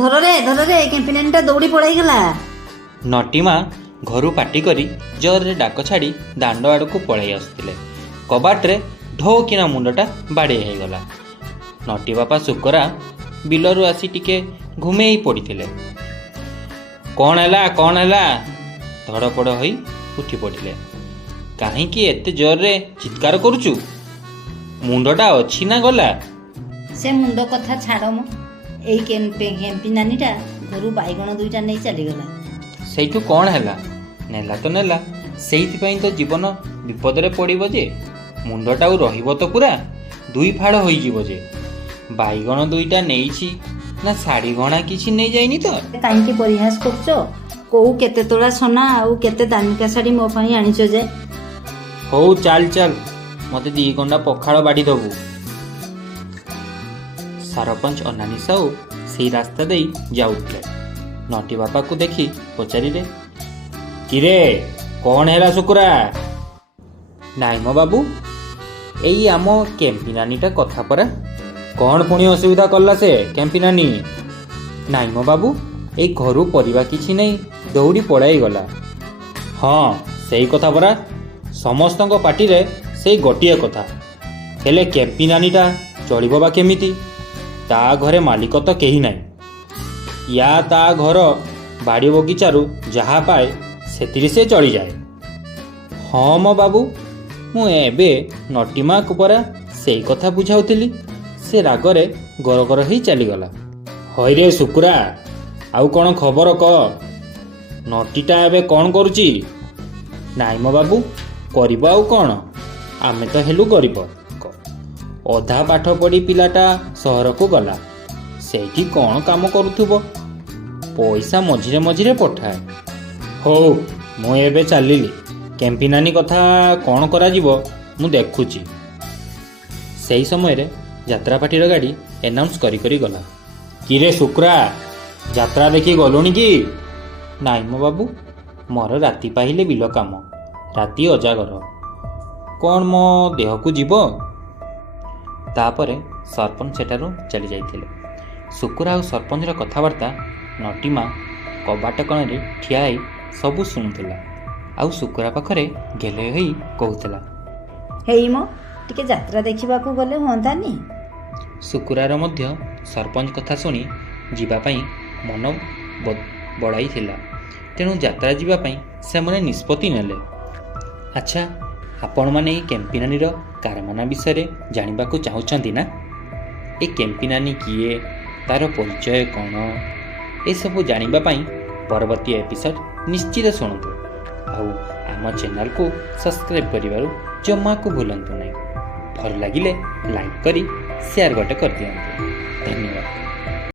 ଧରରେ କେମ୍ପିନାନୀଟା ଦୌଡ଼ି ପଳେଇଗଲା। ନଟିମା ଘରୁ ପାଟି କରି ଜୋରରେ ଡାକ ଛାଡ଼ି ଦାଣ୍ଡ ଆଡ଼କୁ ପଳାଇ ଆସୁଥିଲେ। କବାଟରେ ଢୋ କିନା ମୁଣ୍ଡଟା ବାଡ଼େଇ ହେଇଗଲା। ନଟି ବାପା ଶୁକରା ବିଲରୁ ଆସି ଟିକେ ଘୁମେଇ ପଡ଼ିଥିଲେ। କ'ଣ ହେଲା ଧଡ଼ପଡ଼ ହୋଇ ଉଠି ପଡ଼ିଲେ। କାହିଁକି ଏତେ ଜୋରରେ ଚିତ୍କାର କରୁଛୁ? ମୁଣ୍ଡଟା ଅଛି ନା ଗଲା? ସେ ମୁଣ୍ଡ କଥା ଛାଡ଼ ମ, ଏଇ କେମ୍ପିନାନୀଟା ଘରୁ ବାଇଗଣ ଦୁଇଟା ନେଇ ଚାଲିଗଲା। ସେଇଠୁ କ'ଣ ହେଲା? ନେଲା ତ ନେଲା, ସେଇଥିପାଇଁ ତ ଜୀବନ ବିପଦରେ ପଡ଼ିବ ଯେ। ମୁଣ୍ଡଟା ଆଉ ରହିବ ତ ପୁରା ଦୁଇ ଫାଳ ହୋଇଯିବ ଯେ। ବାଇଗଣ ଦୁଇଟା ନେଇଛି ନା ଶାଢ଼ୀ ଗହଣା କିଛି ନେଇଯାଇନି ତ? କାହିଁକି ପରିହାସ କରୁଛ? କୋଉ କେତେ ତୋଳା ସୁନା ଆଉ କେତେ ଦାମିକା ଶାଢ଼ୀ ମୋ ପାଇଁ ଆଣିଛ ଯେ? ହଉ ଚାଲ ମୋତେ 2 ଗଣ୍ଡା ପଖାଳ ବାଢ଼ି ଦେବୁ। ସରପଞ୍ଚ ଅନାନୀ ସାହୁ ସେଇ ରାସ୍ତା ଦେଇ ଯାଉଥିଲେ। ନଟି ବାପାକୁ ଦେଖି ପଚାରିଲେ, କିରେ କ'ଣ ହେଲା ଶୁକୁରା? ନାଇଁ ମ ବାବୁ, ଏଇ ଆମ କେମ୍ପିନାନୀଟା କଥା ପରା। କ'ଣ ପୁଣି ଅସୁବିଧା କଲା ସେ କେମ୍ପିନାନୀ? ନାଇଁ ମ ବାବୁ, ଏଇ ଘରୁ ପରିବା କିଛି ନେଇ ଦୌଡ଼ି ପଳାଇ ଗଲା। ହଁ ସେଇ କଥା ପରା, ସମସ୍ତଙ୍କ ପାଟିରେ ସେଇ ଗୋଟିଏ କଥା। ହେଲେ କେମ୍ପିନାନୀଟା ଚଳିବ ବା କେମିତି? ତା ଘରେ ମାଲିକ ତ କେହି ନାହିଁ। ୟା ତା ଘର ବାଡ଼ି ବଗିଚାରୁ ଯାହା ପାଏ ସେଥିରେ ସେ ଚଳିଯାଏ। ହଁ ମ ବାବୁ, ମୁଁ ଏବେ ନଟିମାକୁ ପରା ସେଇ କଥା ବୁଝାଉଥିଲି। ସେ ରାଗରେ ଗରଗର ହେଇ ଚାଲିଗଲା। ହଇରେ ଶୁକୁରା, ଆଉ କ'ଣ ଖବର କହ? ନଟିଟା ଏବେ କ'ଣ କରୁଛି? ନାଇଁ ମ ବାବୁ, କରିବ ଆଉ କ'ଣ? ଆମେ ତ ହେଲୁ ଗରିବ। ଅଧା ପାଠ ପଢ଼ି ପିଲାଟା ସହରକୁ ଗଲା। ସେଇଠି କ'ଣ କାମ କରୁଥିବ, ପଇସା ମଝିରେ ମଝିରେ ପଠାଏ। ହଉ ମୁଁ ଏବେ ଚାଲିଲି। କେମ୍ପିନାନୀ କଥା କ'ଣ କରାଯିବ ମୁଁ ଦେଖୁଛି। ସେହି ସମୟରେ ଯାତ୍ରାପାଟିର ଗାଡ଼ି ଏନାଉନ୍ସ କରି ଗଲା। କିରେ ଶୁକ୍ରା, ଯାତ୍ରା ଦେଖି ଗଲୁଣି କି? ନାଇଁ ମ ବାବୁ, ମୋର ରାତି ପାହିଲେ ବିଲ କାମ, ରାତି ଅଜାଗର। କ'ଣ ମୋ ଦେହକୁ ଯିବ? ତାପରେ ସରପଞ୍ଚ ସେଠାରୁ ଚାଲି ଯାଇଥିଲେ। ଶୁକୁରା ଆଉ ସରପଞ୍ଚର କଥାବାର୍ତ୍ତା ନଟିମା କବାଟ କଣରେ ଠିଆ ହେଇ ସବୁ ଶୁଣୁଥିଲା। ଆଉ ଶୁକୁରା ପାଖରେ ଗେଲେଇ ହୋଇ କହୁଥିଲା, ହେଇ ମ, ଟିକେ ଯାତ୍ରା ଦେଖିବାକୁ ଗଲେ ହୁଅନ୍ତାନି? ଶୁକୁରାର ମଧ୍ୟ ସରପଞ୍ଚ କଥା ଶୁଣି ଯିବା ପାଇଁ ମନ ବଢ଼ାଇଥିଲା। ତେଣୁ ଯାତ୍ରା ଯିବା ପାଇଁ ସେମାନେ ନିଷ୍ପତ୍ତି ନେଲେ। ଆଚ୍ଛା, ଆପଣମାନେ ଏହି କେମ୍ପିନାନୀର କାରନାମା ବିଷୟରେ ଜାଣିବାକୁ ଚାହୁଁଛନ୍ତି ନା? ଏ କେମ୍ପିନାନୀ କିଏ, ତା'ର ପରିଚୟ କ'ଣ, ଏସବୁ ଜାଣିବା ପାଇଁ ପରବର୍ତ୍ତୀ ଏପିସୋଡ଼ ନିଶ୍ଚିତ ଶୁଣନ୍ତୁ। ଆଉ ଆମ ଚ୍ୟାନେଲକୁ ସବସ୍କ୍ରାଇବ୍ କରିବାରୁ ଜମାକୁ ଭୁଲନ୍ତୁ ନାହିଁ। ଭଲ ଲାଗିଲେ ଲାଇକ୍ କରି ସେୟାର ଗୋଟେ କରିଦିଅନ୍ତୁ। ଧନ୍ୟବାଦ।